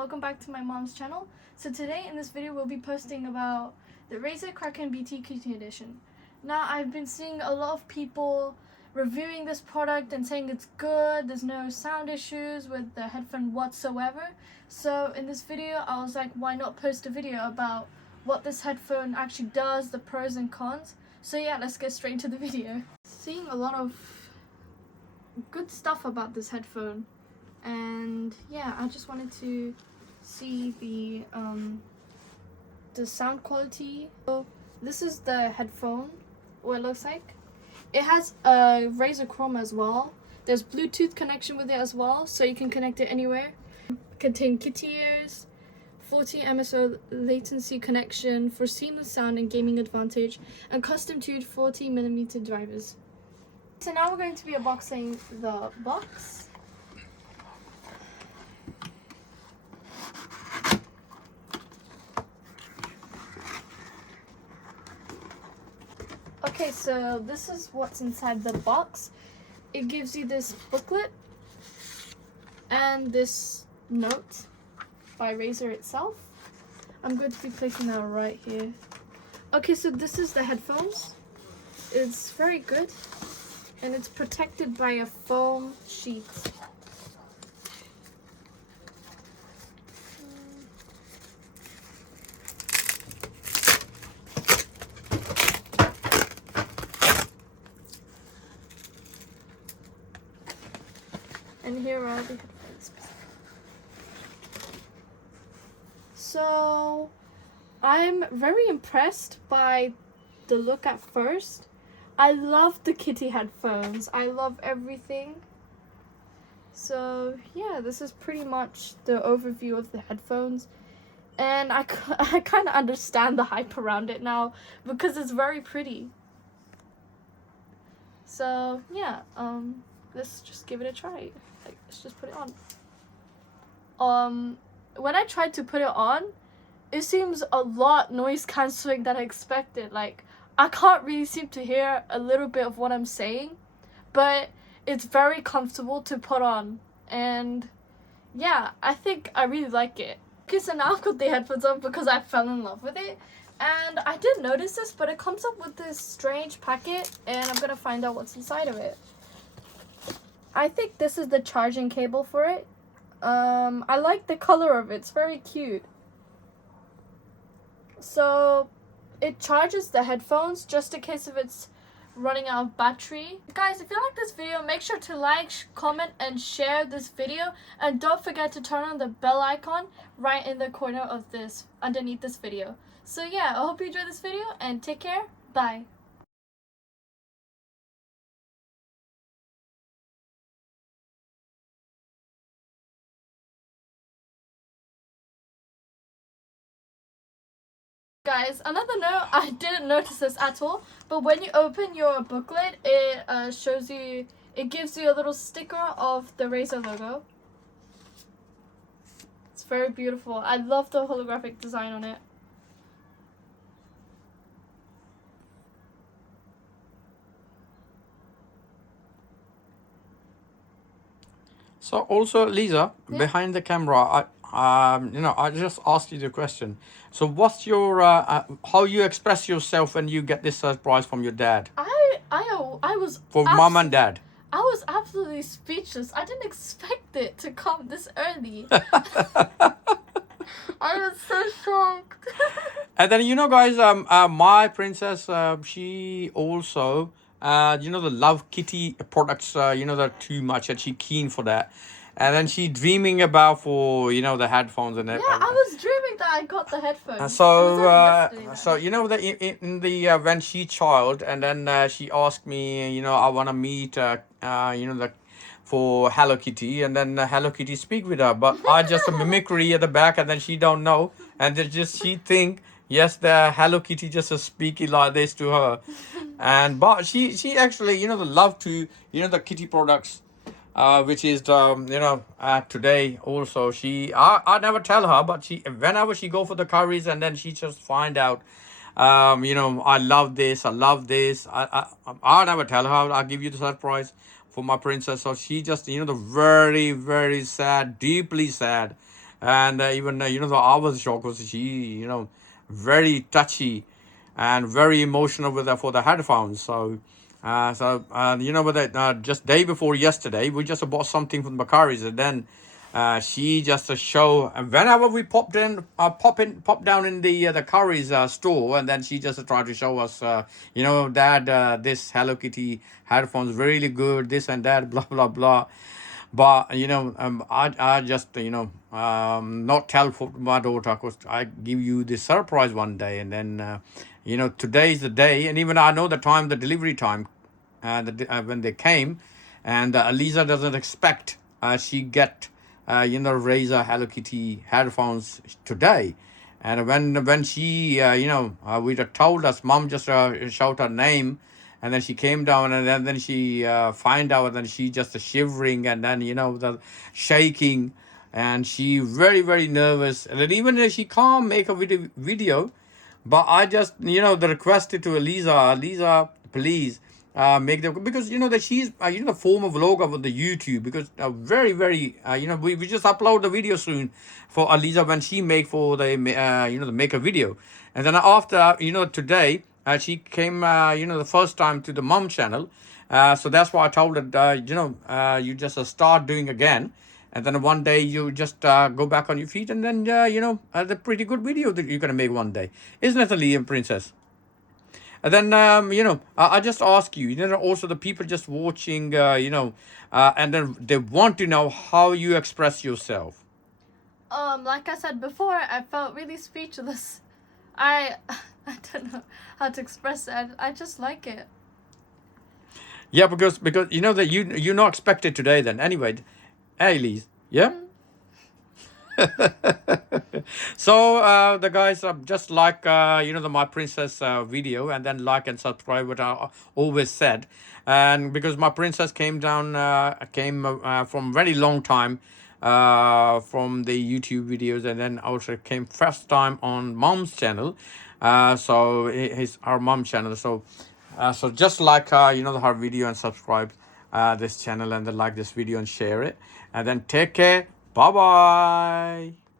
welcome back to my mom's channel. So today in this video we'll be posting about the Razer Kraken BT Kitty Edition. Now I've been seeing a lot of people reviewing this product and saying it's good, there's no sound issues with the headphone whatsoever. So in this video I was like, why not post a video about what this headphone actually does, the pros and cons. So yeah, let's get straight into the video. Seeing a lot of good stuff about this headphone, and yeah, I just wanted to see the sound quality. So this is the headphone, what it looks like. It has a Razer Chroma as well. There's Bluetooth connection with it as well, so you can connect it anywhere. Contain kitty ears, 40 MSO latency connection for seamless sound and gaming advantage, and custom tuned 40mm drivers. So now we're going to be unboxing the box. Okay, so this is what's inside the box. It gives you this booklet and this note by Razer itself. I'm going to be placing that right here. Okay, so this is the headphones. It's very good and it's protected by a foam sheet. And here are the headphones. So I'm very impressed by the look at first. I love the kitty headphones. I love everything. So yeah, this is pretty much the overview of the headphones. And I kind of understand the hype around it now because it's very pretty. So yeah, let's just give it a try. Like, let's just put it on. When I tried to put it on, it seems a lot noise cancelling than I expected. Like, I can't really seem to hear a little bit of what I'm saying, but it's very comfortable to put on. And yeah, I think I really like it. Okay, so now I've got the headphones on because I fell in love with it. And I did notice this, but it comes up with this strange packet, and I'm gonna find out what's inside of it. I think this is the charging cable for it. I like the color of it. It's very cute. So it charges the headphones just in case if it's running out of battery. Guys, if you like this video, make sure to like, comment, and share this video. And don't forget to turn on the bell icon right in the corner of this, underneath this video. So yeah, I hope you enjoyed this video and take care. Bye. Guys, another note, I didn't notice this at all, but when you open your booklet, it shows you, it gives you a little sticker of the Razer logo. It's very beautiful. I love the holographic design on it. So also, Lisa, Yeah. behind the camera, I just asked you the question. So what's your, how you express yourself when you get this surprise from your dad? I was For mom and dad? I was absolutely speechless. I didn't expect it to come this early. I was so shocked. And then, guys, my princess, she also, the love kitty products, they're too much and she keen for that. And then she dreaming about for, the headphones and Yeah, everything. I was dreaming that I got the headphones. It was So, only yesterday now. so in the when she child, and then she asked me, I want to meet, the for Hello Kitty, and then Hello Kitty speak with her, but I just a mimicry at the back, and then she don't know, and they just she think yes, the Hello Kitty just a speaking like this to her, and but she actually the love to the kitty products. Which is today also I never tell her, but she whenever she go for the curries, and then she just find out I love this, I never tell her I'll give you the surprise for my princess. So she just the very, very sad, deeply sad, and even I was shocked because she very touchy and very emotional with for the headphones. But just day before yesterday, we just bought something from Bakari's, and then she just show. And whenever we pop down in the Curry's store, and then she just tried to show us, Dad, this Hello Kitty headphones really good, this and that, blah blah blah. But I just not tell for my daughter because I give you the surprise one day, and then today is the day, and even I know the time, the delivery time, when they came, and Aliza doesn't expect she get Razer Hello Kitty headphones today. And when she we told us, mom just shout her name, and then she came down, and then she find out, and she just shivering, and then the shaking, and she very very nervous, and then even she can't make a video. But I just the requested to Eliza, please make them, because that she's the former vlogger of the YouTube, because very very we just upload the video soon for Eliza when she make for the the make a video. And then after today she came the first time to the mom channel, so that's why I told her you just start doing again, and then one day you just go back on your feet, and then the pretty good video that you're gonna make one day, isn't it, Liam Princess? And then I just ask you, also the people just watching, and then they want to know how you express yourself. Like I said before, I felt really speechless. I I don't know how to express it. I just like it. Yeah, because that you're not expected today. Then anyway, hey, Lise, yeah. So the guys just like the My Princess video, and then like and subscribe, what I always said. And because My Princess came from very long time from the YouTube videos, and then also came first time on mom's channel, so his our mom channel. So just like her video, and subscribe this channel, and then like this video and share it, and then take care. Bye bye.